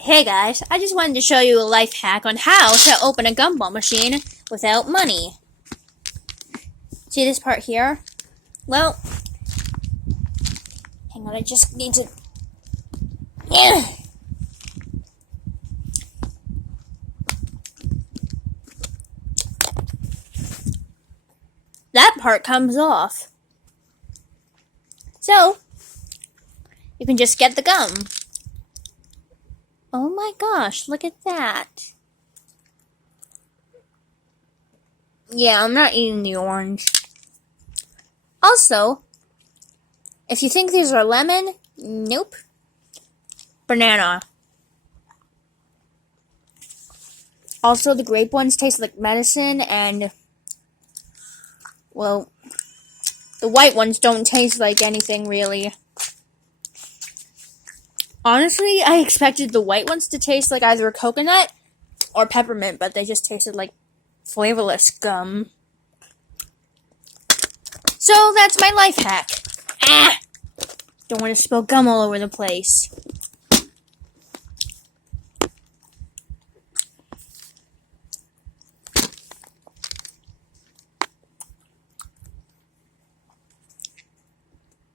Hey guys, I just wanted to show you a life hack on how to open a gumball machine without money. See this part here? Well, hang on, I just need to... That part comes off. So, you can just get the gum. Oh my gosh, look at that. Yeah, I'm not eating the orange. Also, if you think these are lemon, nope. Banana. Also, the grape ones taste like medicine, and, well, the white ones don't taste like anything, really. Honestly, I expected the white ones to taste like either coconut or peppermint, but they just tasted like flavorless gum. So that's my life hack. Don't want to spill gum all over the place.